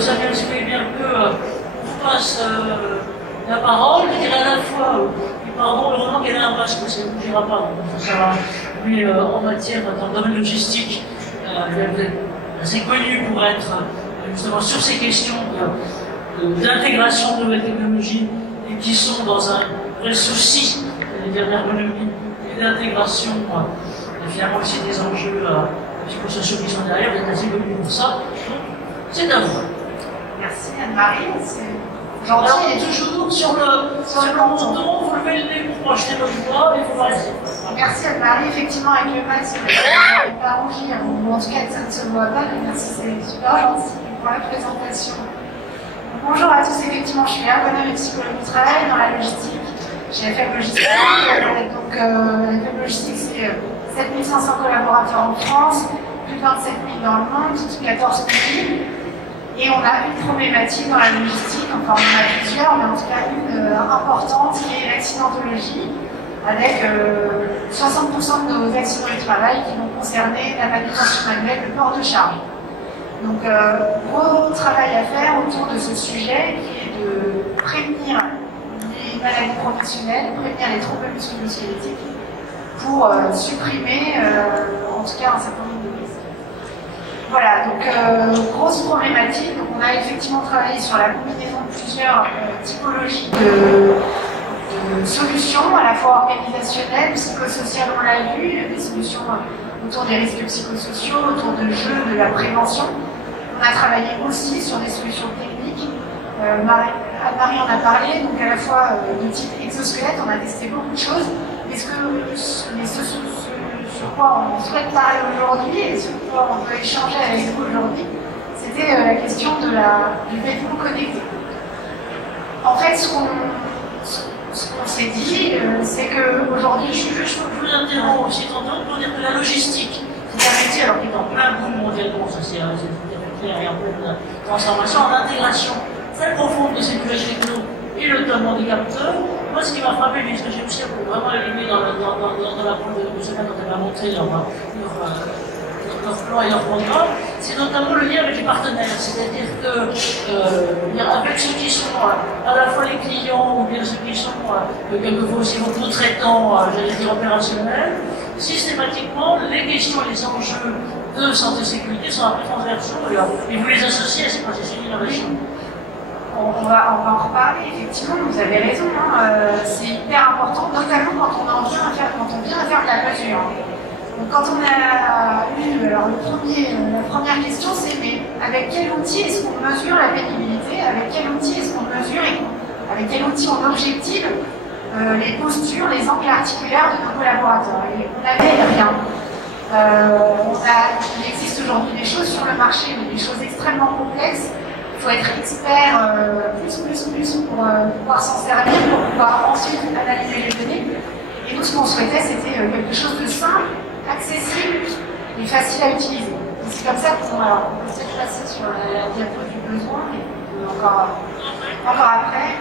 ça vient expliquer bien que vous passe la parole, je dirais à la fois, pardon, heureusement qu'elle a un masque, parce qu'elle ne bougera pas, donc ça va. Mais en matière, dans le domaine logistique, elle est assez connue pour être justement sur ces questions d'intégration de nouvelles technologies et qui sont dans un vrai souci des dernières ergonomie et d'intégration, finalement aussi des enjeux psychosociaux qui sont derrière, vous êtes assez connue pour ça. C'est à vous. Merci Anne-Marie. Alors, il est toujours sur le menton, vous levez le nez pour projeter votre voix et vous passez. Merci Anne-Marie. Effectivement, avec le masque, je ne vais pas rougir, ou en tout cas, ça ne se voit pas, mais merci, c'est super gentil pour la présentation. Bonjour à tous, effectivement, je suis ergonome et psychologue du travail dans la logistique. J'ai FM Logistique. Donc, FM Logistique, c'est 7500 collaborateurs en France, plus de 27 000 dans le monde, 14 pays. Et on a une problématique dans la logistique, enfin on en a plusieurs, mais en tout cas une importante qui est l'accidentologie, avec 60% de nos accidents du travail qui vont concerner la manutention manuelle, le port de charge. Donc gros travail à faire autour de ce sujet qui est de prévenir les maladies professionnelles, prévenir les troubles musculo-squelettiques pour supprimer en tout cas un certain nombre de risques. Voilà, donc grosse problématique. Donc, on a effectivement travaillé sur la combinaison de plusieurs typologies de solutions, à la fois organisationnelles, psychosociales, on l'a vu, des solutions autour des risques psychosociaux, autour de jeux, de la prévention. On a travaillé aussi sur des solutions techniques. Anne-Marie en a parlé, donc à la fois de type exosquelette, on a testé beaucoup de choses. Mais sur quoi on souhaite parler aujourd'hui et sur quoi on peut échanger avec vous aujourd'hui, c'était la question du vêtement connecté. En fait, ce qu'on s'est dit, c'est qu'aujourd'hui, je vous interromps aussi tantôt pour dire que la logistique, c'est un métier alors qui est en plein boom mondialement, ça c'est clair et en pleine transformation, en intégration très profonde de ces nouvelles technos et notamment des capteurs. Moi, ce qui m'a frappé, mais ce que j'ai aussi vraiment aimé dans l'approche de ce dont elle a montré leur plan et leur programme, c'est notamment le lien avec les partenaires. C'est-à-dire que, avec ceux qui sont à la fois les clients ou bien ceux qui sont quelquefois aussi vos sous-traitants, j'allais dire opérationnels, systématiquement, les questions et les enjeux de santé-sécurité sont un peu transversaux et vous les associez à ces processus d'innovation. On va en reparler, effectivement, vous avez raison, hein, c'est hyper important, notamment quand on vient à faire de la mesure. Donc quand on a eu, alors la première question c'est mais avec quel outil est-ce qu'on mesure la pénibilité, avec quel outil est-ce qu'on mesure et avec quel outil on objective les postures, les angles articulaires de nos collaborateurs. Et on n'avait rien. Il existe aujourd'hui des choses sur le marché, mais des choses extrêmement complexes. Il faut être expert plus pour pouvoir s'en servir, pour pouvoir ensuite analyser les données. Et nous, ce qu'on souhaitait, c'était quelque chose de simple, accessible et facile à utiliser. C'est comme ça qu'on va peut-être passer sur la diapo du besoin, et encore après.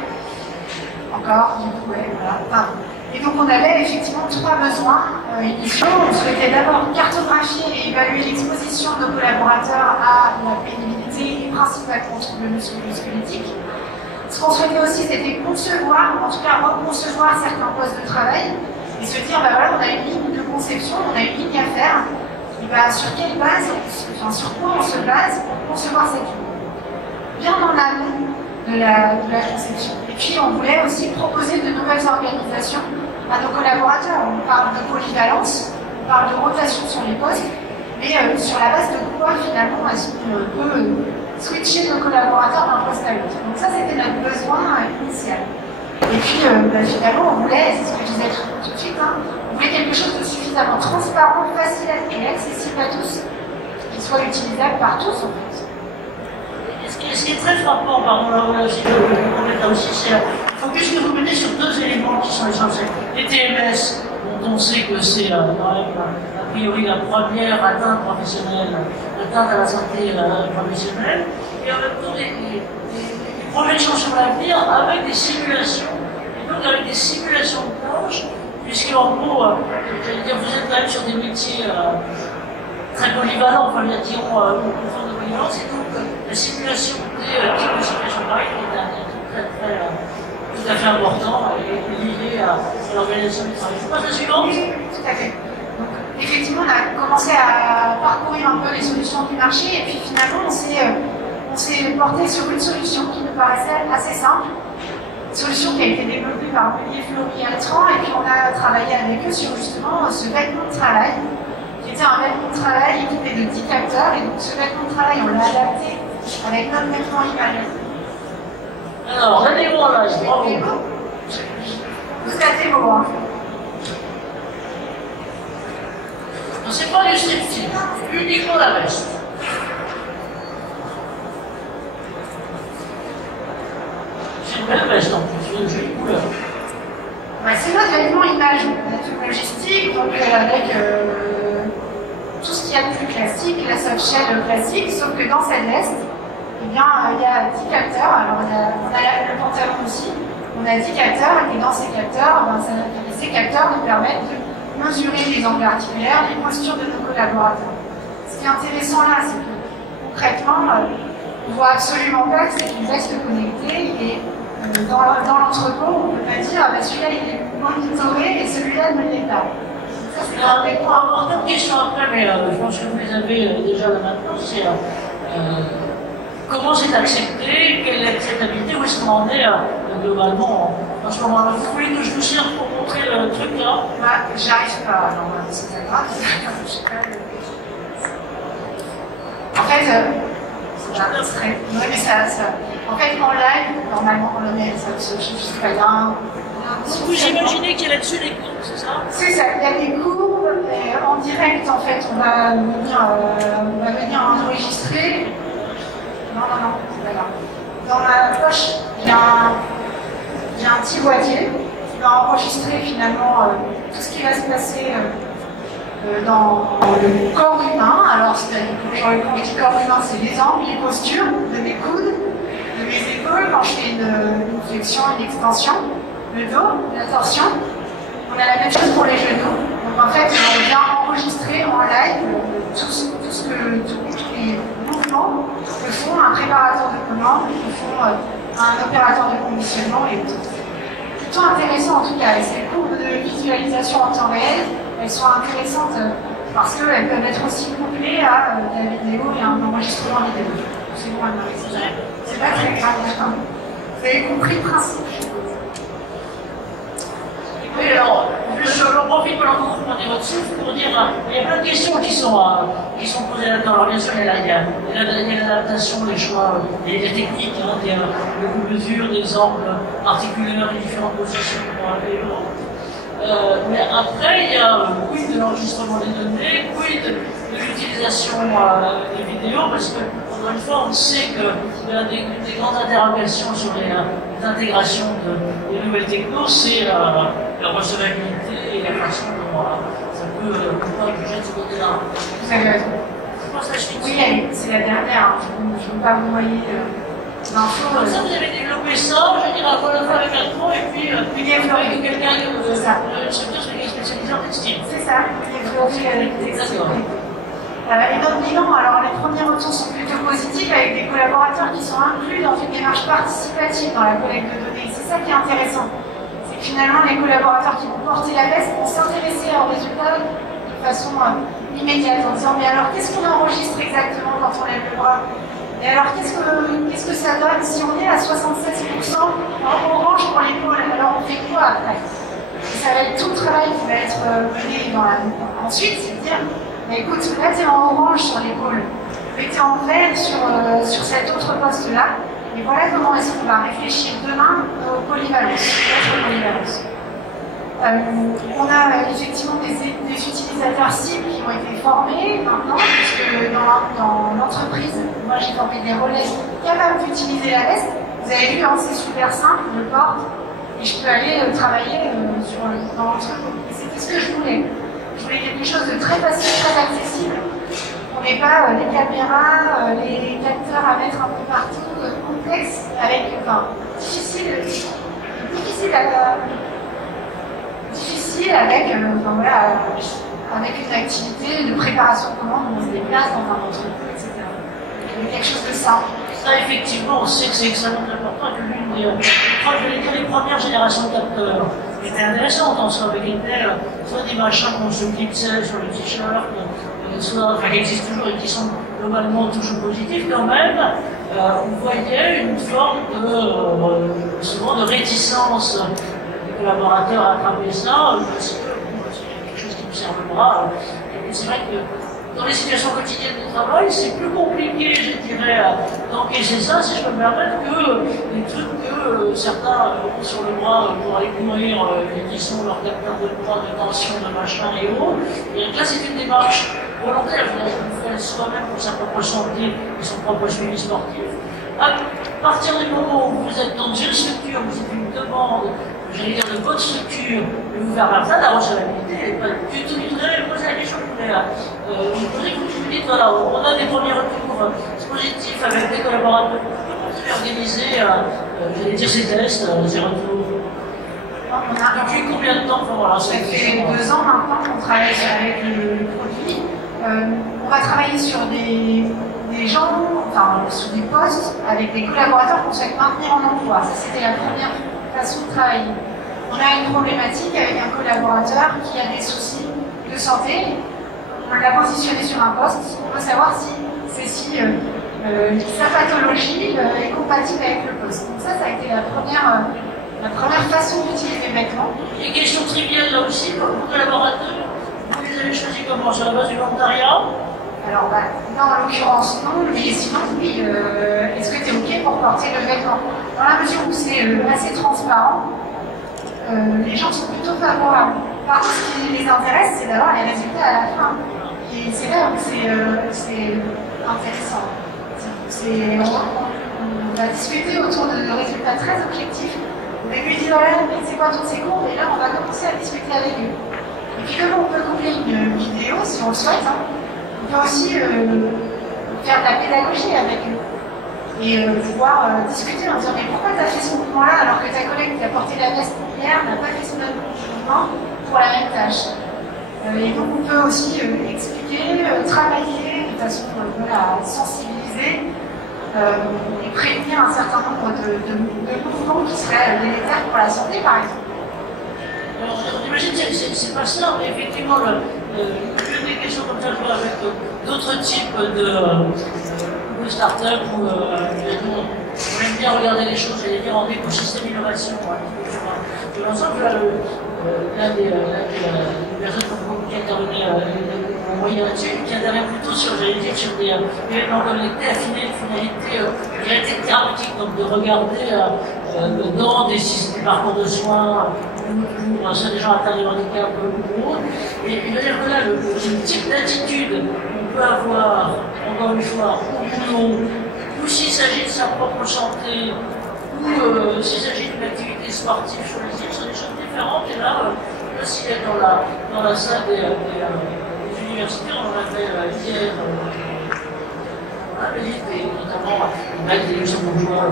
Encore, du coup, ouais, voilà. Pardon. Et donc on avait effectivement trois besoins initiaux. On souhaitait d'abord cartographier et évaluer l'exposition de nos collaborateurs à la pénibilité et principalement aux troubles musculo-squelettiques. Ce qu'on souhaitait aussi, c'était concevoir, ou en tout cas reconcevoir certains postes de travail et se dire, bah voilà, on a une ligne de conception, on a une ligne à faire, et bah, sur quelle base, sur quoi on se base pour concevoir cette ligne. Bien en amont de la conception. Et puis on voulait aussi proposer de nouvelles organisations à nos collaborateurs. On parle de polyvalence, on parle de rotation sur les postes, mais sur la base de quoi finalement est-ce qu'on peut switcher nos collaborateurs d'un poste à l'autre. Donc ça c'était notre besoin initial. Et puis finalement on voulait, c'est ce que je disais tout de suite, hein, on voulait quelque chose de suffisamment transparent, facile et accessible à tous, qui soit utilisable par tous en fait. Ce qui est très frappant, pardon, là aussi, c'est le focus que vous mettez sur deux éléments qui sont essentiels. Les TMS, dont on sait que c'est quand même, a priori, la première atteinte professionnelle, atteinte à la santé professionnelle, et en même temps des projections sur l'avenir avec des simulations. Et donc avec des simulations de tâches, puisqu'en gros, j'allais dire, vous êtes quand même sur des métiers très polyvalent, enfin, dirons, une forme de polyvalence, et donc la simulation des types de situations pareilles est un truc tout à fait important et lié à l'organisation du travail. Je passe la suivante. Oui, tout à fait. Donc, effectivement, on a commencé à parcourir un peu les solutions du marché et puis finalement, on s'est porté sur une solution qui nous paraissait assez simple. Une solution qui a été développée par Olivier Fleury et Altran et puis on a travaillé avec eux sur justement ce vêtement de travail qui était un vêtement de travail équipé de 10 capteurs et donc ce vêtement de travail, on l'a adapté avec notre vêtement imagé. Alors, la démo en live, bravo. Vous êtes démo, hein. Non, c'est pas du striptease, uniquement la veste. C'est une belle veste en plus, une jolie couleur. Ouais, c'est notre vêtement image, logistique, donc avec tout ce qu'il y a de plus classique, la softshell classique, sauf que dans cette veste, eh bien, il y a 10 capteurs, alors on a le pantalon aussi, on a 10 capteurs, et dans ces capteurs, ces capteurs nous permettent de mesurer les angles articulaires, les postures de nos collaborateurs. Ce qui est intéressant là, c'est que concrètement, on ne voit absolument pas que c'est une veste connectée, et dans l'entrepôt, on ne peut pas dire, celui-là il est monitoré et celui-là ne l'est pas. On va avoir d'autres questions après, mais je pense que vous les avez déjà là maintenant. C'est comment c'est accepté, quelle est l'acceptabilité, où est-ce qu'on en est globalement en ce moment-là. Vous voulez que je vous sirve pour montrer le truc là? J'arrive pas, non, c'est pas grave. En fait, en fait, en live, normalement, on le met, ça se chiffre pas bien. Vous imaginez qu'il y a là-dessus des courbes, c'est ça? C'est ça, il y a des courbes, en direct, en fait, on va venir enregistrer. Non, c'est pas grave. Dans ma poche, j'ai un petit boîtier qui va enregistrer finalement tout ce qui va se passer dans le corps humain. Alors, quand je dis corps humain, c'est les angles, les postures de mes coudes, de mes épaules, quand je fais une flexion, une extension, le dos, la torsion. On a la même chose pour les genoux. Donc en fait, on vient enregistrer en live tous les mouvements que font un préparateur de commande, que font un opérateur de conditionnement et tout. Plutôt intéressant en tout cas. Et ces courbes de visualisation en temps réel, elles sont intéressantes parce qu'elles peuvent être aussi couplées à la vidéo et un enregistrement vidéo. C'est bon, c'est pas très grave. Vous avez compris le principe. Oui, alors, j'en profite pendant que vous prenez votre souffle pour dire il y a plein de questions qui sont posées là-dedans. Alors, bien sûr, il y a l'adaptation, les choix, les techniques, des coups de mesure, des angles articulaires, les différentes positions pour un vélo. Mais après, il y a quid de l'enregistrement des données, quid de l'utilisation des vidéos, parce que, encore une fois, on sait qu'il y a des grandes interrogations sur les intégrations des nouvelles technos, c'est la recevabilité et la façon dont ça peut pouvoir juger de ce côté-là. Vous avez raison. Oui, c'est la dernière, je ne veux pas vous noyer d'infos. Comme ça, vous avez développé ça, je dirais à la fois avec un pro et puis avec quelqu'un qui est spécialisé en textile. C'est ça, exactement. Et notre bilan, alors les premiers retours sont plutôt positifs avec des collaborateurs qui sont inclus dans une démarche participative dans la collecte de données. C'est ça qui est intéressant. C'est que finalement, les collaborateurs qui vont porter la veste vont s'intéresser aux résultats de façon immédiate en disant mais alors qu'est-ce qu'on enregistre exactement quand on lève le bras? Et alors qu'est-ce que ça donne si on est à 76% en orange pour l'épaule? Alors on fait quoi après? Et ça va être tout le travail qui va être mené ensuite, c'est de dire mais écoute, là tu es en orange sur l'épaule, mais tu es en vert sur cet autre poste-là, et voilà comment est-ce qu'on va réfléchir demain aux polyvalences, on a effectivement des utilisateurs cibles qui ont été formés maintenant, puisque dans l'entreprise, moi j'ai formé des relais capables d'utiliser la veste. Vous avez vu, hein, c'est super simple, je le porte, et je peux aller travailler dans l'entreprise. Et c'était ce que je voulais. Je voulais quelque chose de très facile, très accessible. On n'est pas les caméras, les capteurs à mettre un peu partout, complexe, difficile avec avec une activité de préparation de commande où on se déplace dans un entrepôt, etc. Il y a quelque chose de simple. Ça, effectivement, on sait que c'est extrêmement important que l'une des les premières générations de capteurs était intéressante en soi, avec soit des machins qu'on se clipsait sur le t-shirt, soit, enfin, qui existent toujours et qui sont globalement toujours positifs quand même, on voyait une forme souvent de réticence des collaborateurs à attraper ça, parce que c'est quelque chose qui nous serre le bras. Et c'est vrai que dans les situations quotidiennes de travail, c'est plus compliqué, je dirais, d'encaisser ça, si je peux me permettre, que les trucs que certains ont sur le bras pour aller courir, qui sont leurs capteurs de poids, de tension, de machin et autres. Et là, c'est une démarche volontaire, on fait soi-même pour sa propre santé et son propre suivi sportif. À partir du moment où vous êtes dans une structure, vous êtes une demande, j'allais dire de votre structure, de vous faire faire ça, la recevabilité n'est pas du tout. Je voudrais poser la question que vous posez, vous dites, voilà, on a des premiers retours positifs avec des collaborateurs. Comment vous avez organisé, j'allais dire, ces tests, ces retours? Depuis combien de temps? Voilà, ça fait 2 ans maintenant qu'on travaille avec le produit. On va travailler sur des gens, enfin sur des postes avec des collaborateurs qu'on souhaite maintenir en emploi. Ça, c'était la première façon de travailler. On a une problématique avec un collaborateur qui a des soucis de santé. On l'a positionné sur un poste. On veut savoir si sa pathologie est compatible avec le poste. Donc ça a été la première façon d'utiliser le vêtement. Et question triviale là aussi, pour vos collaborateurs, vous les avez choisis comment? Sur la base du volontariat? Alors, non, en l'occurrence, non, mais sinon, oui, est-ce que tu es OK pour porter le vêtement? Dans la mesure où c'est assez transparent, les gens sont plutôt favorables. Par contre, ce qui les intéresse, c'est d'avoir les résultats à la fin. Et c'est là où c'est intéressant. On va discuter autour de résultats très objectifs. Au début, ils disent, voilà, mais c'est quoi toutes ces courbes? Et là, on va commencer à discuter avec eux. Et puis, comme on peut coupler une vidéo, si on le souhaite, on peut aussi faire de la pédagogie avec eux. Et pouvoir discuter en disant, mais pourquoi tu as fait ce mouvement-là alors que ta collègue qui a porté la veste hier n'a pas fait ce même mouvement pour la même tâche? Et donc, on peut aussi expliquer, travailler de façon à sensibiliser et prévenir un certain nombre de mouvements qui seraient délétères pour la santé, par exemple. Alors, j'imagine que c'est pas ça, mais effectivement, des questions comme ça, je vois avec d'autres types de start-up où on aime bien regarder les choses, j'allais dire, en écosystème innovation. De l'ensemble, l'un des personnes qui intervenait en moyen là-dessus, qui intervient plutôt sur, j'allais dire, sur des événements connectés affinés de finalité thérapeutique, donc de regarder dans des parcours de soins pour soit des gens atteints de handicap ou autres. Et il veut dire que là, ce type d'attitude qu'on peut avoir, encore une fois, au boulot, ou s'il s'agit de sa propre santé, ou s'il s'agit d'une activité sportive sur les îles, sont des choses différentes. Et là, s'il est dans la salle des universités, on en avait hier, et notamment avec des luxembourgeois.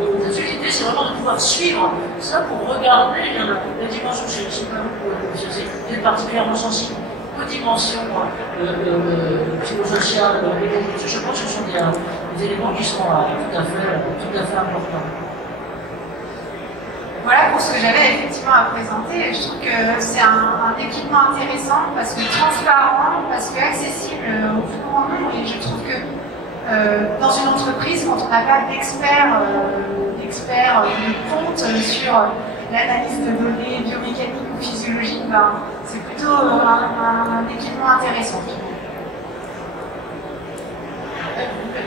L'idée, c'est vraiment de pouvoir suivre ça pour regarder la dimension, c'est particulièrement sensible aux dimensions psychosociales, économiques. Je pense que ce sont des éléments qui sont tout à fait importants. Voilà pour ce que j'avais effectivement à présenter. Je trouve que c'est un équipement intéressant parce que transparent, parce que accessible au plus grand nombre. Et je trouve que dans une entreprise, quand on n'a pas d'experts de compte sur l'analyse de données biomécaniques ou physiologiques, c'est plutôt un équipement intéressant.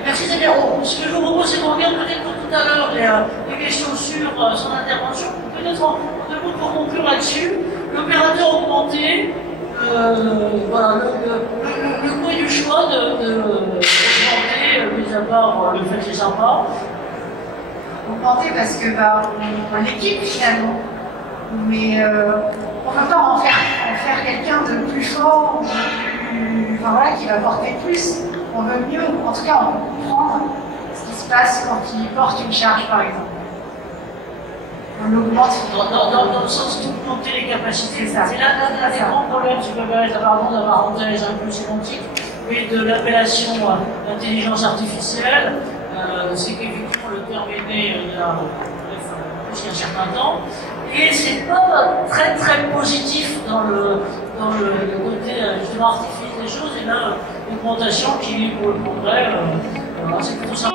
Merci Damien. Ce que je vous propose, c'est qu'on regarde peut-être pour tout à l'heure les questions sur son intervention. Peut-être en deux mots pour conclure là-dessus. L'opérateur augmenté, voilà, le coup du choix d'augmenter, mis à part le fait que c'est sympa. Augmenter parce que on l'équipe finalement. Mais on ne peut pas en faire quelqu'un de plus fort, voilà, qui va porter plus. On veut mieux, en tout cas, on peut comprendre ce qui se passe quand il porte une charge, par exemple. On l'augmente. Dans le sens d'augmenter les capacités. capacité. C'est l'un des grands problèmes du bagage, pardon d'avoir rentré un peu sémantique, mais de l'appellation intelligence artificielle. C'est qu'effectivement le terme est né il y a un certain temps, et c'est pas très très positif dans le côté justement artificiel des choses, et là l'augmentation qui est pour le progrès, c'est plutôt ça.